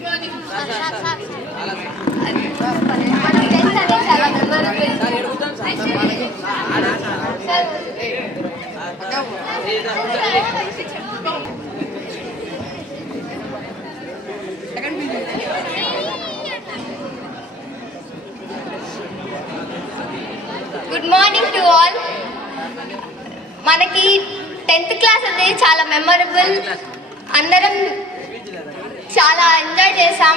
Good morning to all. మనకి 10th class అనేది చాలా మెమరబుల్. అందరం చాలా ఎంజాయ్ చేసాం.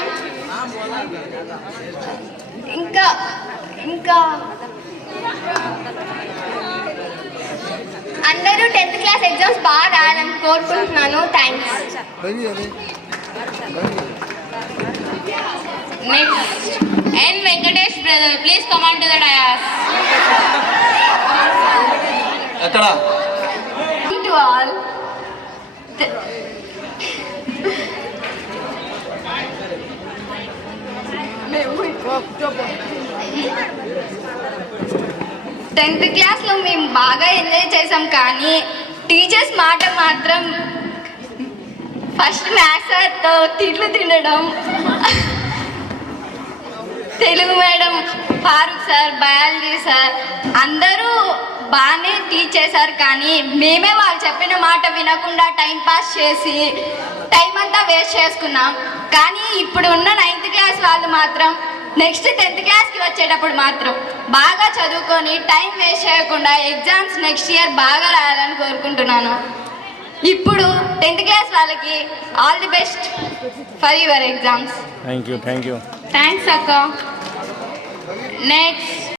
ఇంకా ఇంకా అందరూ 10th క్లాస్ ఎగ్జామ్స్ బాగా రాయాలని కోరుకుంటున్నాను. Thanks. Next, N. Venkatesh brother, please come on to the dais. ఎక్కడ? To all. టెన్త్ క్లాస్లో మేము బాగా ఎంజాయ్ చేసాం, కానీ టీచర్స్ మాట మాత్రం ఫస్ట్ మ్యాథ్స్ సార్తో తిట్లు తినడం, Telugu madam, Farooq sir, biology sir అందరూ బాగానే టీచ్ చేశారు, కానీ మేమే వాళ్ళు చెప్పిన మాట వినకుండా టైం పాస్ చేసి టైం అంతా వేస్ట్ చేసుకున్నాం. కానీ ఇప్పుడు ఉన్న 9th క్లాస్ వాళ్ళు మాత్రం నెక్స్ట్ 10th క్లాస్కి వచ్చేటప్పుడు మాత్రం బాగా చదువుకొని టైం వేస్ట్ చేయకుండా ఎగ్జామ్స్ నెక్స్ట్ ఇయర్ బాగా రాయాలని కోరుకుంటున్నాను. ఇప్పుడు 10th క్లాస్ వాళ్ళకి all the best for your exams. Thank you. Thanks, Akka. Next.